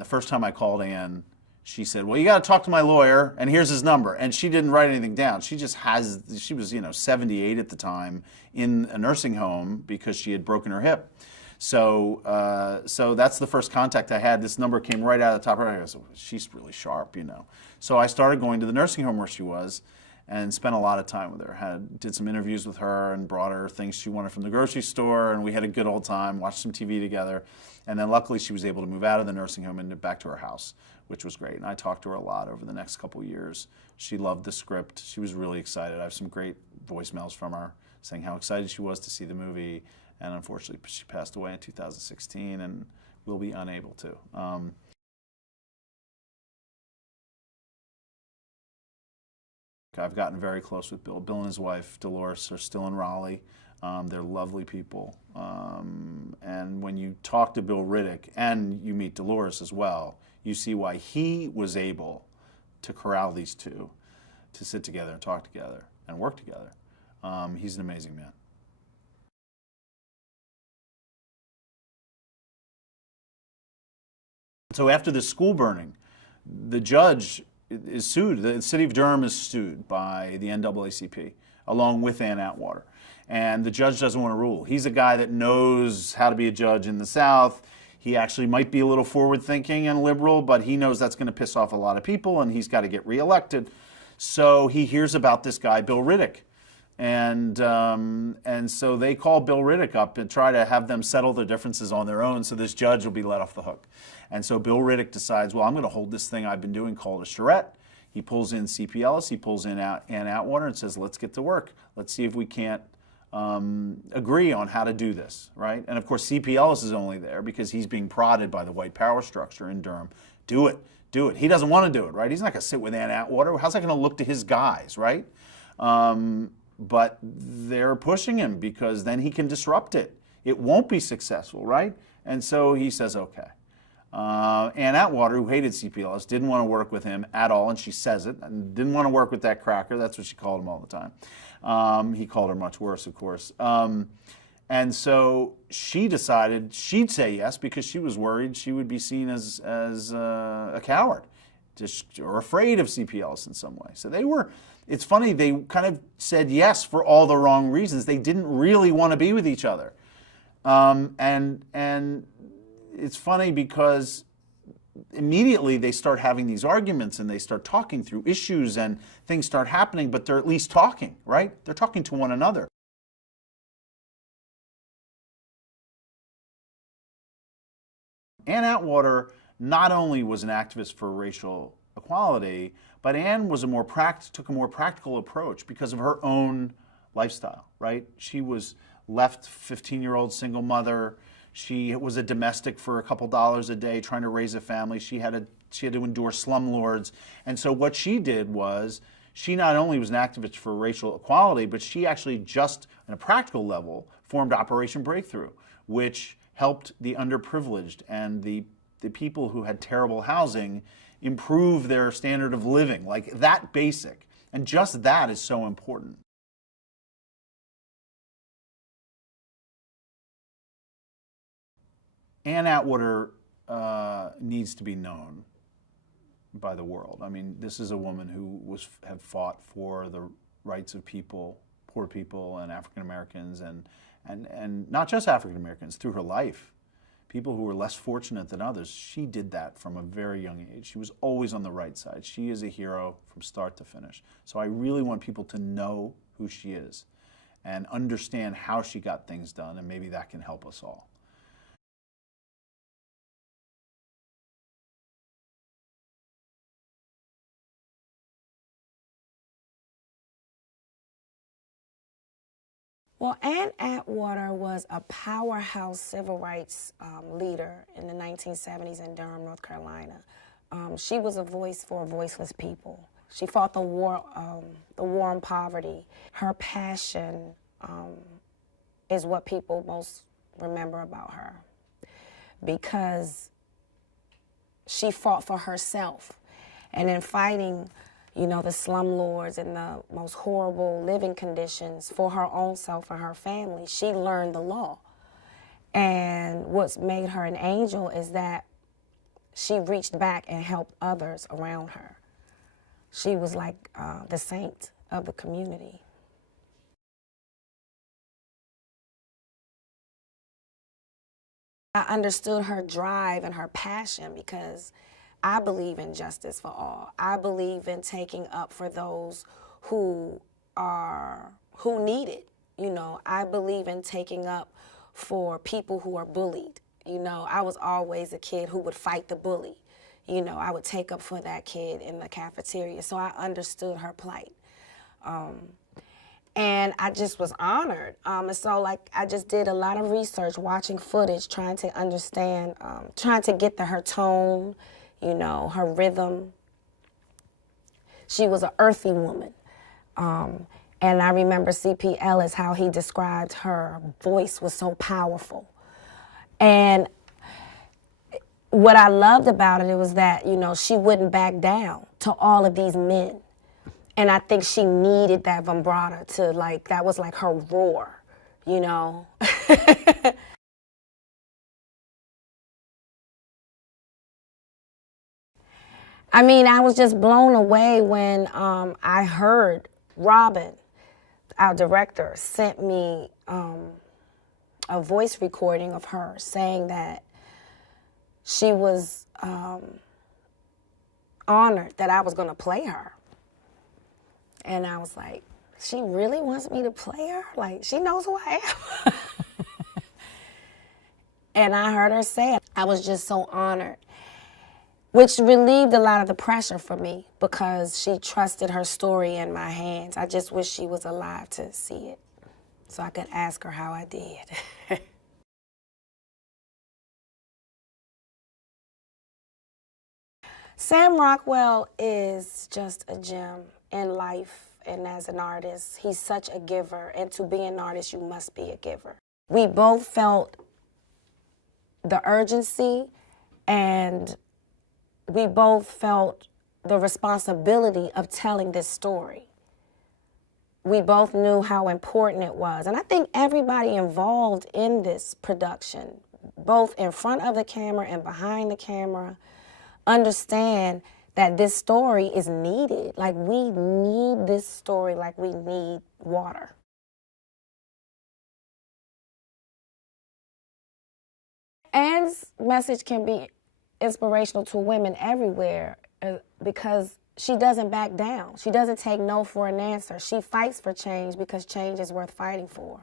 The first time I called Ann, she said, well, you got to talk to my lawyer, and here's his number. And she didn't write anything down. She just has, she was, 78 at the time in a nursing home because she had broken her hip. So so that's the first contact I had. This number came right out of the top of her head. I said, she's really sharp, So I started going to the nursing home where she was and spent a lot of time with her. Did some interviews with her and brought her things she wanted from the grocery store, and we had a good old time, watched some TV together. And then luckily she was able to move out of the nursing home and back to her house, which was great. And I talked to her a lot over the next couple of years. She loved the script. She was really excited. I have some great voicemails from her saying how excited she was to see the movie. And unfortunately, she passed away in 2016 and will be unable to. I've gotten very close with Bill. Bill and his wife, Dolores, are still in Raleigh. They're lovely people. And when you talk to Bill Riddick, and you meet Dolores as well, you see why he was able to corral these two to sit together and talk together and work together. He's an amazing man. So after the school burning, the judge is sued. The city of Durham is sued by the NAACP, along with Ann Atwater. And the judge doesn't want to rule. He's a guy that knows how to be a judge in the South. He actually might be a little forward-thinking and liberal, but he knows that's going to piss off a lot of people, and he's got to get reelected. So he hears about this guy, Bill Riddick. And so they call Bill Riddick up and try to have them settle their differences on their own so this judge will be let off the hook. And so Bill Riddick decides, well, I'm going to hold this thing I've been doing called a charrette. He pulls in C.P. Ellis, he pulls in Ann Atwater and says, let's get to work. Let's see if we can't agree on how to do this, right? And of course, C.P. Ellis is only there because he's being prodded by the white power structure in Durham. Do it, do it. He doesn't want to do it, right? He's not going to sit with Ann Atwater. How's that going to look to his guys, right? But they're pushing him because then he can disrupt it. It won't be successful, right? And so he says, okay. Ann Atwater, who hated C.P. Ellis, didn't want to work with him at all, and she says it, and didn't want to work with that cracker. That's what she called him all the time. He called her much worse, of course. And so she decided she'd say yes because she was worried she would be seen as a coward or afraid of C.P. Ellis in some way. So they were, it's funny, they kind of said yes for all the wrong reasons. They didn't really want to be with each other. And it's funny because immediately they start having these arguments and they start talking through issues and things start happening, but they're at least talking, right? They're talking to one another. Ann Atwater not only was an activist for racial equality, but Ann was took a more practical approach because of her own lifestyle, right? She was left 15-year-old single mother. She was a domestic for a couple dollars a day trying to raise a family. She had to endure slumlords. And so what she did was, she not only was an activist for racial equality, but she actually just, on a practical level, formed Operation Breakthrough, which helped the underprivileged and the people who had terrible housing improve their standard of living, like that basic. And just that is so important. Ann Atwater needs to be known by the world. I mean, this is a woman who had fought for the rights of people, poor people and African Americans, and not just African Americans, through her life. People who were less fortunate than others. She did that from a very young age. She was always on the right side. She is a hero from start to finish. So I really want people to know who she is and understand how she got things done, and maybe that can help us all. Well, Ann Atwater was a powerhouse civil rights leader in the 1970s in Durham, North Carolina. She was a voice for voiceless people. She fought the war on poverty. Her passion is what people most remember about her, because she fought for herself. And in fighting, you know, the slumlords and the most horrible living conditions for her own self and her family, she learned the law. And what's made her an angel is that she reached back and helped others around her. She was like the saint of the community. I understood her drive and her passion because I believe in justice for all. I believe in taking up for those who need it. You know, I believe in taking up for people who are bullied. You know, I was always a kid who would fight the bully. You know, I would take up for that kid in the cafeteria. So I understood her plight. And I just was honored. And so, like, I just did a lot of research, watching footage, trying to understand, trying to get her tone, you know, her rhythm. She was an earthy woman. And I remember C.P. Ellis, how he described her voice was so powerful. And what I loved about it was that, you know, she wouldn't back down to all of these men. And I think she needed that vibrato to, like, that was like her roar, you know? I mean, I was just blown away when I heard Robin, our director, sent me a voice recording of her saying that she was honored that I was going to play her. And I was like, she really wants me to play her? Like, she knows who I am. And I heard her say it. I was just so honored, which relieved a lot of the pressure for me because she trusted her story in my hands. I just wish she was alive to see it so I could ask her how I did. Sam Rockwell is just a gem in life and as an artist. He's such a giver, and to be an artist, you must be a giver. We both felt the urgency, and we both felt the responsibility of telling this story. We both knew how important it was, and I think everybody involved in this production, both in front of the camera and behind the camera, understand that this story is needed. Like, we need this story like we need water. Ann's message can be inspirational to women everywhere because she doesn't back down. She doesn't take no for an answer. She fights for change because change is worth fighting for.